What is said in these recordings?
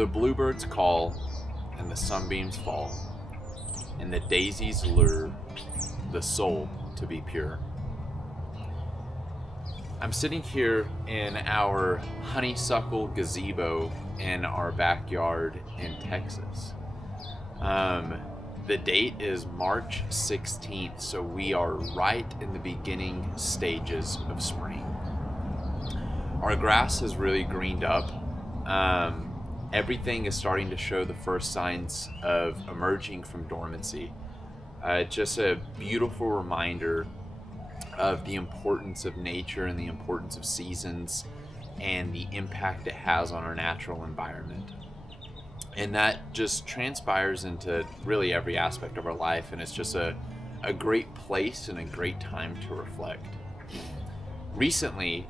the bluebirds call and the sunbeams fall, and the daisies lure the soul to be pure. I'm sitting here in our honeysuckle gazebo in our backyard in Texas. The date is March 16th, so we are right in the beginning stages of spring. Our grass has really greened up. Everything is starting to show the first signs of emerging from dormancy. Just a beautiful reminder of the importance of nature and the importance of seasons and the impact it has on our natural environment. And that just transpires into really every aspect of our life, and it's just a great place and a great time to reflect. Recently,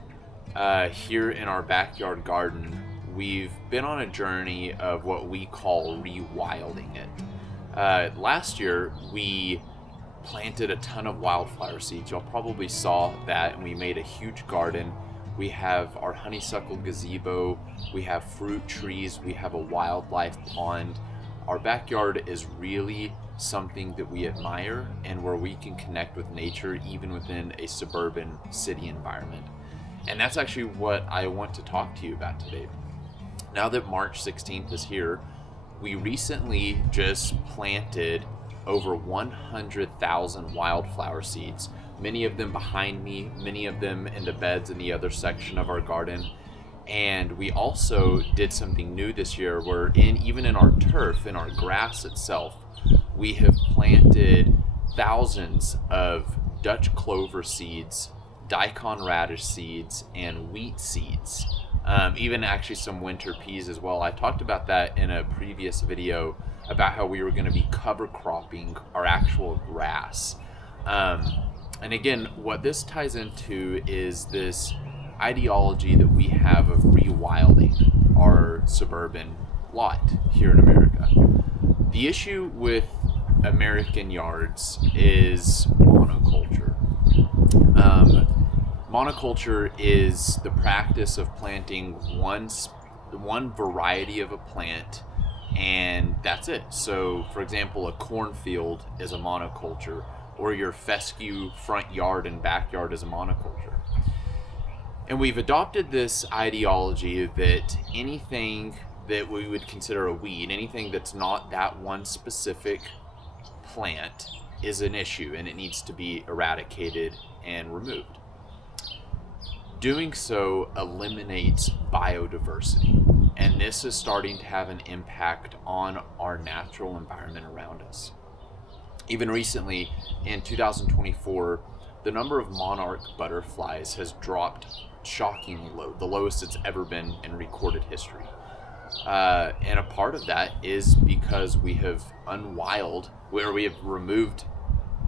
here in our backyard garden, we've been on a journey of what we call rewilding it. Last year, we planted a ton of wildflower seeds. Y'all probably saw that, and we made a huge garden. We have our honeysuckle gazebo, we have fruit trees, we have a wildlife pond. Our backyard is really something that we admire and where we can connect with nature even within a suburban city environment. And that's actually what I want to talk to you about today. Now that March 16th is here, we recently just planted over 100,000 wildflower seeds, many of them behind me, many of them in the beds in the other section of our garden. And we also did something new this year where even in our turf, in our grass itself, we have planted thousands of Dutch clover seeds, daikon radish seeds, and wheat seeds. Even actually some winter peas as well. I talked about that in a previous video about how we were going to be cover cropping our actual grass. And again, what this ties into is this ideology that we have of rewilding our suburban lot here in America. The issue with American yards is monoculture. Monoculture is the practice of planting one variety of a plant, and that's it. So, for example, a cornfield is a monoculture, or your fescue front yard and backyard is a monoculture. And we've adopted this ideology that anything that we would consider a weed, anything that's not that one specific plant, is an issue and it needs to be eradicated and removed. Doing so eliminates biodiversity, and this is starting to have an impact on our natural environment around us. Even recently, in 2024, the number of monarch butterflies has dropped shockingly low, the lowest it's ever been in recorded history. And a part of that is because we have we have removed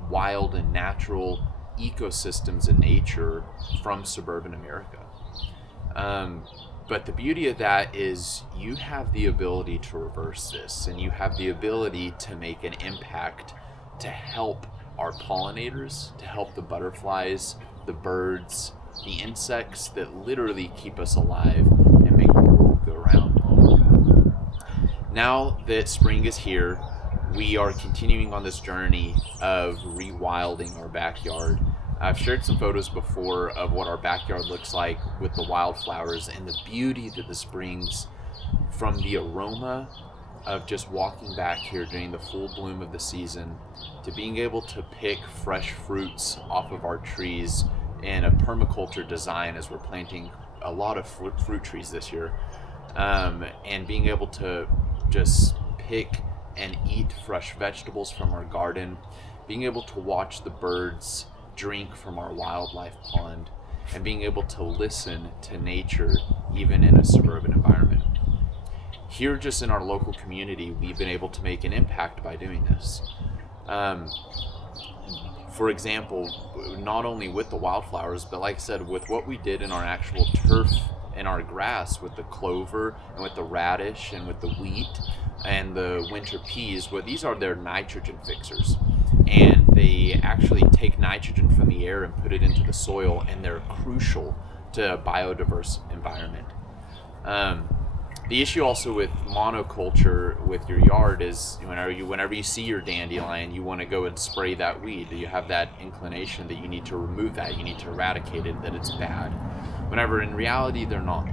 wild and natural ecosystems and nature from suburban America. But the beauty of that is you have the ability to reverse this, and you have the ability to make an impact to help our pollinators, to help the butterflies, the birds, the insects that literally keep us alive and make the world go round. Now that spring is here, we are continuing on this journey of rewilding our backyard. I've shared some photos before of what our backyard looks like with the wildflowers and the beauty that this brings, from the aroma of just walking back here during the full bloom of the season to being able to pick fresh fruits off of our trees in a permaculture design as we're planting a lot of fruit trees this year, and being able to just pick and eat fresh vegetables from our garden, being able to watch the birds drink from our wildlife pond, and being able to listen to nature even in a suburban environment. Here just in our local community, we've been able to make an impact by doing this. For example, not only with the wildflowers, but like I said, with what we did in our actual turf and our grass with the clover and with the radish and with the wheat and the winter peas, well, these are their nitrogen fixers. And they actually take nitrogen from the air and put it into the soil, and they're crucial to a biodiverse environment. The issue also with monoculture with your yard is whenever you see your dandelion, you want to go and spray that weed. You have that inclination that you need to remove that, you need to eradicate it, that it's bad. Whenever in reality they're not.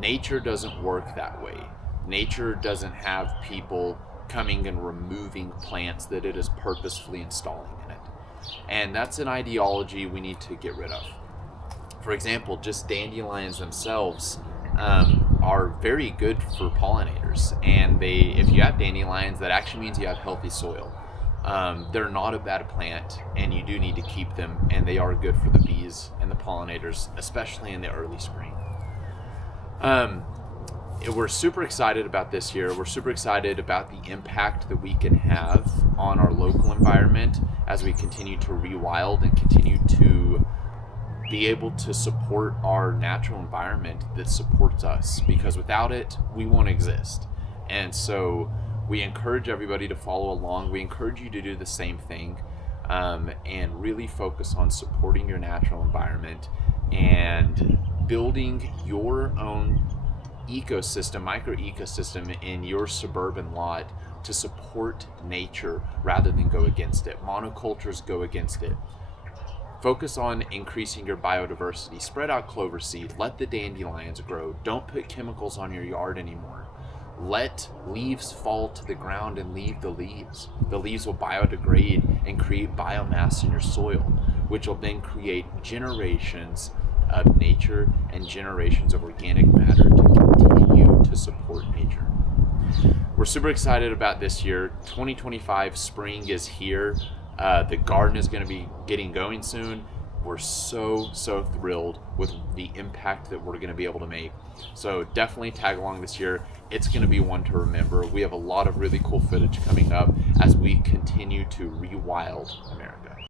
Nature doesn't work that way. Nature doesn't have people coming and removing plants that it is purposefully installing in it. And that's an ideology we need to get rid of. For example, just dandelions themselves are very good for pollinators, and if you have dandelions, that actually means you have healthy soil. They're not a bad plant, and you do need to keep them, and they are good for the bees and the pollinators, especially in the early spring. We're super excited about this year. We're super excited about the impact that we can have on our local environment as we continue to rewild and continue to be able to support our natural environment that supports us, because without it, we won't exist. And so we encourage everybody to follow along. We encourage you to do the same thing, and really focus on supporting your natural environment and building your own ecosystem, micro ecosystem in your suburban lot to support nature rather than go against it. Monocultures go against it. Focus on increasing your biodiversity. Spread out clover seed. Let the dandelions grow. Don't put chemicals on your yard anymore. Let leaves fall to the ground and leave the leaves. The leaves will biodegrade and create biomass in your soil, which will then create generations of nature and generations of organic matter to continue to support nature. We're super excited about this year. 2025 spring is here. The garden is going to be getting going soon. We're so thrilled with the impact that we're going to be able to make. So definitely tag along this year. It's going to be one to remember. We have a lot of really cool footage coming up as we continue to rewild America.